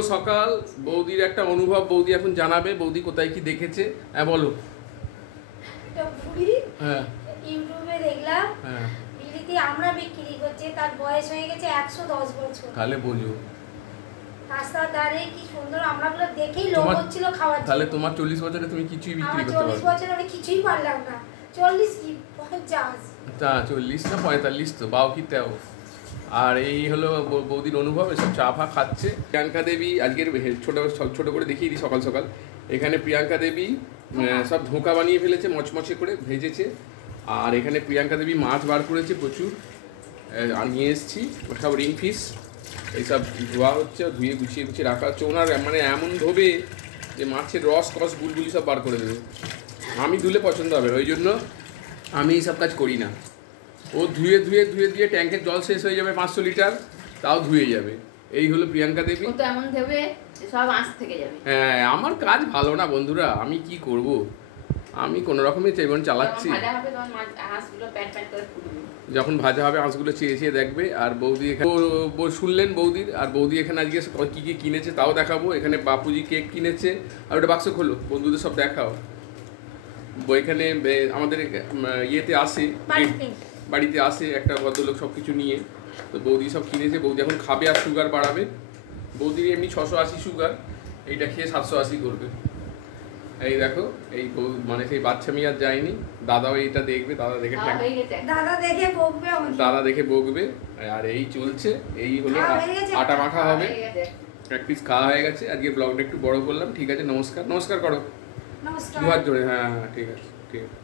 সকাল বৌদির একটা অনুভব বৌদি এখন জানাবে। বৌদি কোথায় কি দেখেছে? হ্যাঁ বলো। হ্যাঁ ইউটিউবে দেখলাম বিলিতে আমরা বিক্রি করছে, তার বয়স হয়ে গেছে 110 বছর। তাহলে বোঝো রাস্তার ধারে কি সুন্দর, আমরাগুলো দেখেই লোভ হচ্ছিল খাওয়ার। তাহলে তোমার 40 বছরে তুমি কিছুই বিক্রি করতে পারবে না। 40 বছরে আমি কিছুই পারলাম না। 40 কি 50? তা 40 না 45 তো বাও কি তেও। আর এই হলো বৌদির অনুভব। এসব চা ফা খাচ্ছে। প্রিয়াঙ্কা দেবী আজকের ছোট করে দেখিয়ে দিই সকাল সকাল। এখানে প্রিয়াঙ্কা দেবী সব ধোঁকা বানিয়ে ফেলেছে, মচমচে করে ভেজেছে। আর এখানে প্রিয়াঙ্কা দেবী মাছ বার করেছে প্রচুর, নিয়ে এসেছি। সব রিং ফিশ এইসব ধোয়া হচ্ছে, ধুয়ে গুছিয়ে রাখা হচ্ছে। ওনার মানে এমন ধোবে যে মাছের রস কস বুলবুলি সব বার করে দেবে। আমি ধুলে পছন্দ হবে, ওই জন্য আমি এইসব কাজ করি না। ও ধুয়ে ট্যাঙ্কের জল শেষ হয়ে যাবে 500 লিটার, তাও ধুয়ে যাবে। এই হলো প্রিয়াঙ্কা দেবী। তো এমন দেবে সব আঁশ থেকে যাবে। হ্যাঁ, আমার কাজ ভালো না বন্ধুরা, আমি কি করব? আমি কোনো রকমে জীবন চালাচ্ছি। যখন ভাজা হবে আঁশগুলো চেয়ে দেখবে। আর বৌদি এখানে শুনলেন বৌদির। আর বৌদি এখানে আজকে কী কী কিনেছে তাও দেখাবো। এখানে বাপুজি কেক কিনেছে। আর ওটা বাক্স খোলো, বন্ধুদের সব দেখাও। এখানে আমাদের ইয়েতে আসে, বাড়িতে আসে একটা ভদ্রলোক সব কিছু নিয়ে। তো বৌদি সব কিনেছে। বৌদি এখন খাবে আর সুগার বাড়াবে। বৌদির এমনি 680 সুগার, এইটা খেয়ে 780 করবে। এই দেখো, এই মানে সেই বাচ্চা মেয়ে আর যায়নি। দাদাও এইটা দেখবে, দাদা দেখে বকবে। আর এই চলছে। এই হলো আটা মাখা হবে। এক পিস খাওয়া হয়ে গেছে। আজকে ব্লগটা একটু বড় করলাম। ঠিক আছে, নমস্কার করো। নমস্কার। দুহাত জোড়ে। হ্যাঁ ঠিক আছে, ঠিক আছে।